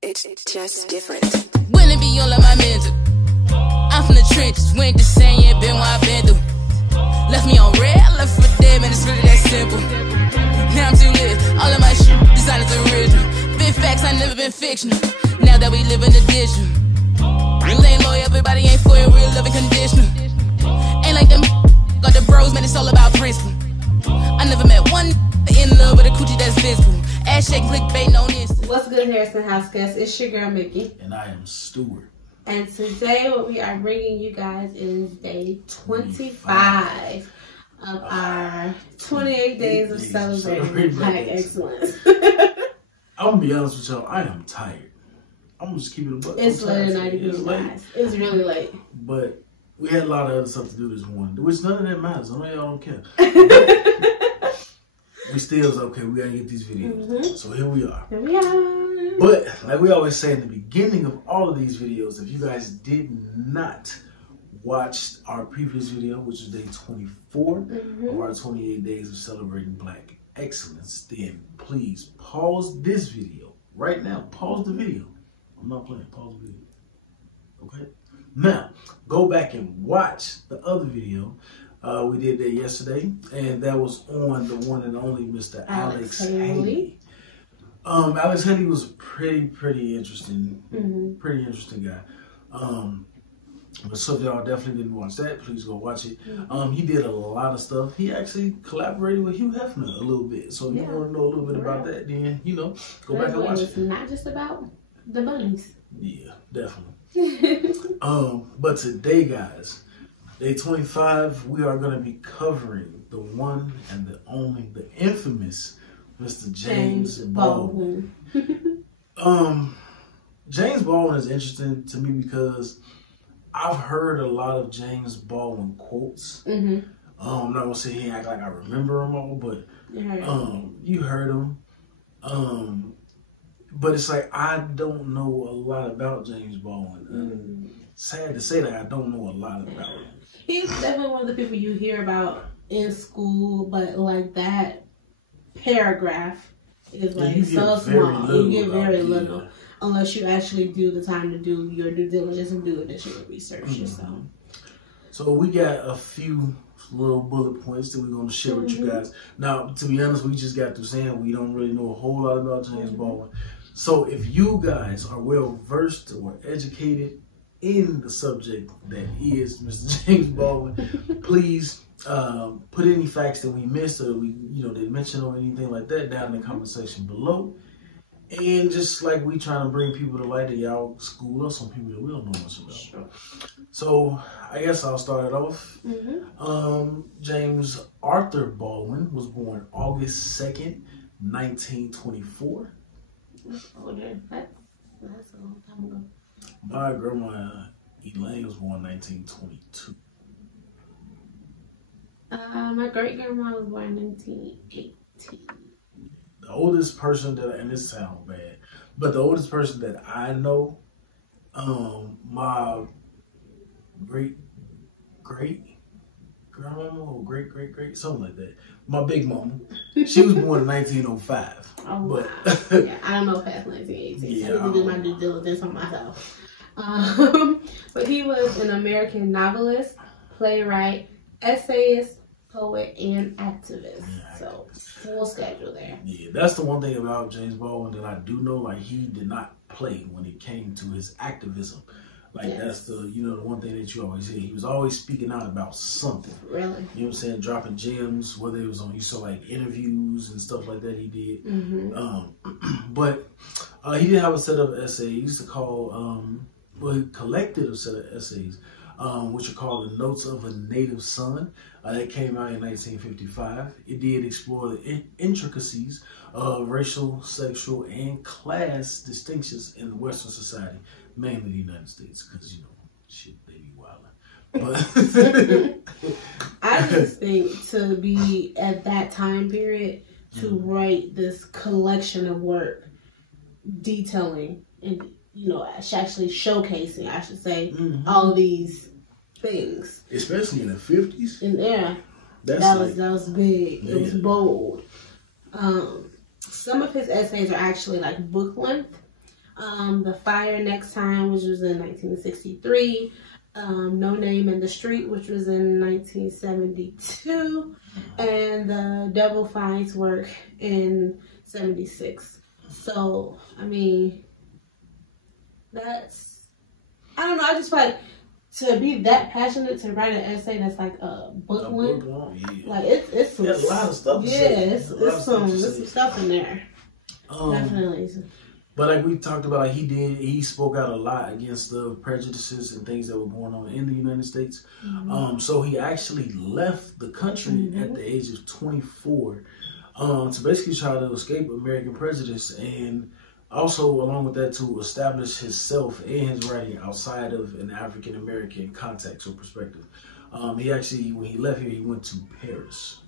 It's just different. When it be all of my mental. I'm from the trenches, went the same, yeah, been what I've been through. Left me on red, I left for dead, man, it's really that simple. Now I'm too lit, all of my shit, design is original. Been facts, I never been fictional. Now that we live in the digital. Real ain't loyal, everybody ain't for it, real love and conditional. Ain't like them got the bros, man, it's all about principle. I never met one in love with a coochie that's visible. Ass shake, clickbait, no this. What's good, Harrison House guests? It's your girl, Mickey. And I am Stuart. And today what we are bringing you guys is day 25 of our 28 days of celebrating Black excellence. I'm going to be honest with y'all, I am tired. I'm going to just keep it a buck. It's late at 90 degrees, guys. It's really late. But we had a lot of other stuff to do this morning, which none of that matters. I know y'all don't care. We still was okay, we gotta get these videos. So here we are. Here we are. But like we always say in the beginning of all of these videos, if you guys did not watch our previous video, which is day 24 of our 28 days of celebrating Black excellence, then please pause this video right now. Pause the video. I'm not playing. Pause the video. Okay? Now, go back and watch the other video. We did that yesterday, and that was on the one and only Mr. Alex Haley. Alex Haley was pretty interesting, pretty interesting guy. So if y'all definitely didn't watch that, please go watch it. He did a lot of stuff. He actually collaborated with Hugh Hefner a little bit. So if you want to know a little bit about that, then go back and watch it. It's not just about the bunnies. Yeah, definitely. But today, guys, day 25, we are going to be covering the one and the only, the infamous Mr. James Baldwin. James Baldwin is interesting to me because I've heard a lot of James Baldwin quotes. I'm not going to sit here and act like I remember them all, but you heard them. But it's like I don't know a lot about James Baldwin. Sad to say that I don't know a lot about him. He's definitely one of the people you hear about in school, but like that paragraph is like so small. You get very little unless you actually do the time to do your due diligence and do additional research yourself. So we got a few little bullet points that we're going to share with you guys. Now, to be honest, we just got through saying we don't really know a whole lot about James Baldwin. So if you guys are well versed or educated in the subject that is Mr. James Baldwin, please put any facts that we missed or we didn't mention or anything like that down in the comment section below. And just like we trying to bring people to light, that y'all school us on people that we don't know much about. Sure. So I guess I'll start it off. James Arthur Baldwin was born August 2nd, 1924. Older. That's a long time ago. My grandma Elaine was born 1922. My great grandma was born in 1918. The oldest person that, and this sounds bad, but the oldest person that I know, my great grandmama or great something like that. My big mama, she was born in 1905. Oh, but wow. Yeah, I don't know past 1918. So I need to do my due diligence on myself. But he was an American novelist, playwright, essayist, poet, and activist. So full schedule there. Yeah, that's the one thing about James Baldwin that I do know. Like, he did not play when it came to his activism. Like, that's the the one thing that you always hear. He was always speaking out about something. Really? You know what I'm saying? Dropping gems, whether it was on, you saw like interviews and stuff like that he did. But he did have a set of essays. He used to call, he collected a set of essays, which are called The Notes of a Native Son. That came out in 1955. It did explore the intricacies of racial, sexual, and class distinctions in the Western society, mainly the United States, because, shit, they be wildin'. But I just think to be at that time period, to write this collection of work detailing and, actually showcasing, I should say, all these things. Especially in the 50s. And that was big. Yeah. It was bold. Some of his essays are actually like book length. The Fire Next Time, which was in 1963. No Name in the Street, which was in 1972. And The Devil Finds Work in 76. So, I mean, that's, I don't know, I just feel like to be that passionate to write an essay that's like a book length, like it's some, there's a lot of stuff. There's some stuff in there. Definitely. But like we talked about, he spoke out a lot against the prejudices and things that were going on in the United States. So he actually left the country at the age of 24 to basically try to escape American prejudice, and also along with that to establish himself and his writing outside of an African American context or perspective. He actually, when he left here, he went to Paris.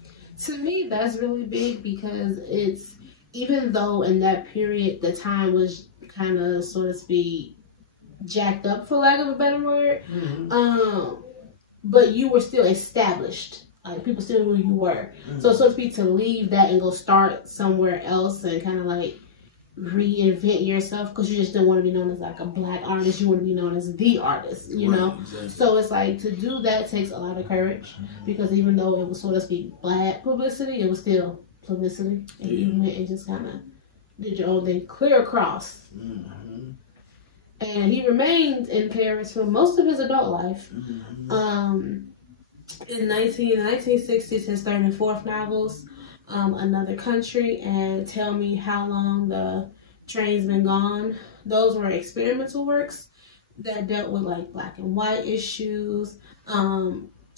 To me, that's really big because it's, even though in that period the time was kind of, so to speak, jacked up, for lack of a better word, but you were still established. Like, people still knew who you were. So to speak, to leave that and go start somewhere else and kind of like reinvent yourself, because you just don't want to be known as like a black artist. You want to be known as the artist, you know? Exactly. So it's like, to do that takes a lot of courage, because even though it was, so to speak, bad publicity, it was still publicity, and you went and just kind of did your own thing, clear across. And he remained in Paris for most of his adult life. In 1960s, his third and fourth novels, Another Country and Tell Me How Long the Train's Been Gone, those were experimental works that dealt with like black and white issues.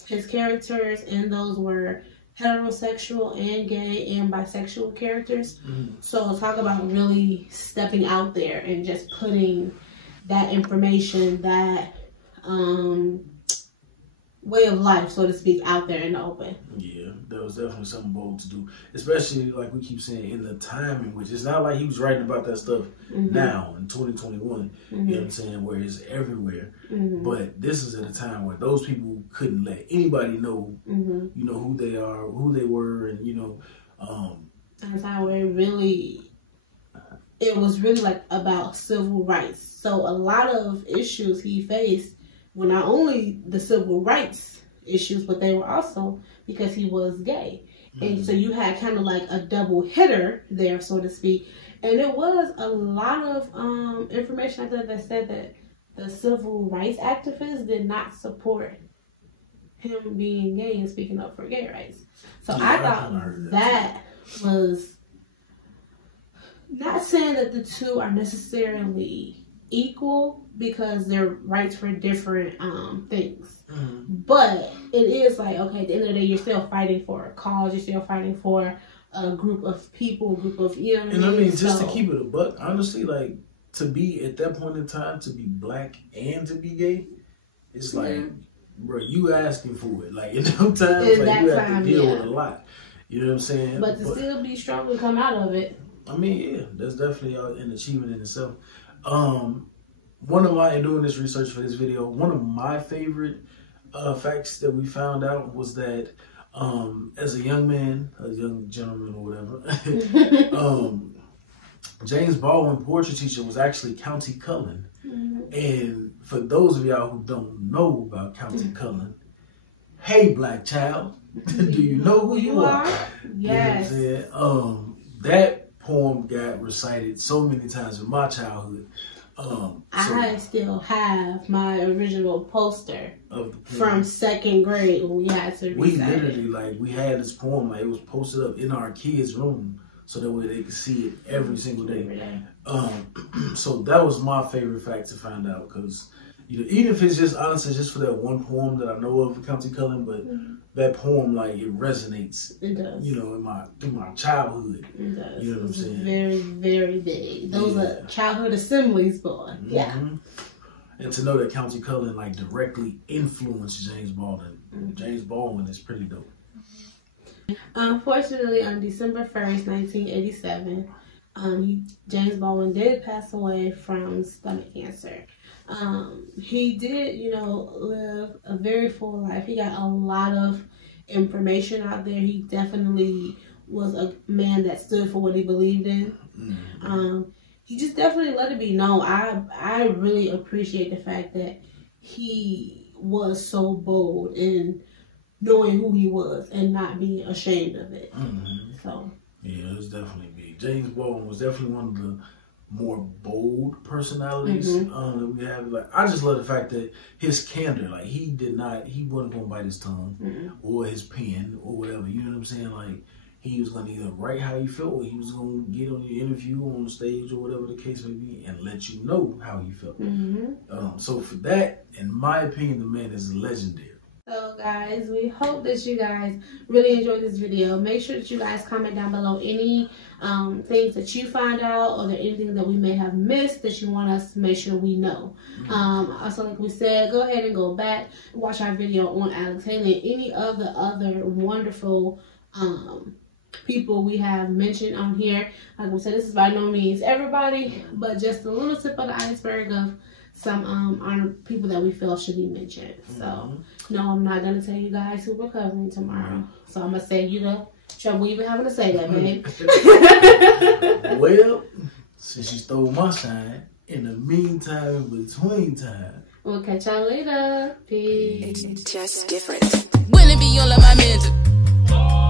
His characters in those were heterosexual and gay and bisexual characters. So talk about really stepping out there and just putting that information, that way of life, so to speak, out there in the open. Yeah, that was definitely something bold to do, especially like we keep saying, in the time in which it's not like he was writing about that stuff now in 2021, you know what I'm saying, where it's everywhere. But this is at a time where those people couldn't let anybody know, you know, who they are, who they were, and you know, at a time where it was really like about civil rights. So a lot of issues he faced were not only the civil rights issues, but they were also because he was gay. And so you had kind of like a double hitter there, so to speak. And there was a lot of information out there that said that the civil rights activists did not support him being gay and speaking up for gay rights. So I thought that was, not saying that the two are necessarily equal, because they're rights for different things. But it is like, okay, at the end of the day, you're still fighting for a cause, you're still fighting for a group of people, a group of, you know what I mean? And I mean, just to keep it a buck, honestly, like, to be at that point in time, to be black and to be gay, it's like, bro, you asking for it. Like, in those times, like, you have to deal with a lot. You know what I'm saying? But to still be strong and come out of it. I mean, yeah, that's definitely an achievement in itself. One of my, in doing this research for this video, one of my favorite facts that we found out was that as a young man, a young gentleman or whatever, James Baldwin, poetry teacher, was actually County Cullen. And for those of y'all who don't know about County Cullen, hey, black child, do you know who you are? Yes. You know what I'm saying? That poem got recited so many times in my childhood. I still have my original poster from second grade when we had to recite. We literally, like, we had this poem, like, it was posted up in our kids' room so that way they could see it every single day. So that was my favorite fact to find out, because, you know, even if it's just, honestly, just for that one poem that I know of County Cullen, but that poem, like, it resonates. It does. You know, in my childhood. It does. You know what I'm saying? Very, very big. Those are childhood assemblies, boy. Yeah. And to know that County Cullen, like, directly influenced James Baldwin. James Baldwin is pretty dope. Unfortunately, on December 1st, 1987, James Baldwin did pass away from stomach cancer. He did, you know, live a very full life. He got a lot of information out there. He definitely was a man that stood for what he believed in. you just definitely let it be known. I really appreciate the fact that he was so bold in knowing who he was and not being ashamed of it. So yeah, it was definitely big. James Baldwin was definitely one of the more bold personalities that we have. Like, I just love the fact that his candor, like he wasn't gonna bite his tongue or his pen or whatever. You know what I'm saying? Like, he was gonna either write how he felt, or he was gonna get on your interview on the stage or whatever the case may be, and let you know how he felt. So for that, in my opinion, the man is legendary. So guys, we hope that you guys really enjoyed this video. Make sure that you guys comment down below any things that you find out, or anything that we may have missed that you want us to make sure we know. Also, like we said, go ahead and go back and watch our video on Alex Haley and any of the other wonderful people we have mentioned on here. Like we said, this is by no means everybody, but just a little tip of the iceberg of some honored people that we feel should be mentioned. So no, I'm not gonna tell you guys who we're covering tomorrow. So I'm gonna save you the trouble even having to say that, babe. Well, since you stole my shine, in the meantime, in between time, we'll catch y'all later. Peace. It's just different. When it be all of my mental,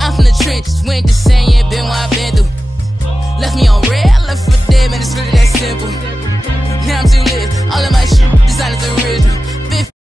I'm from the trenches, went to saying, been what I've been through. Left me on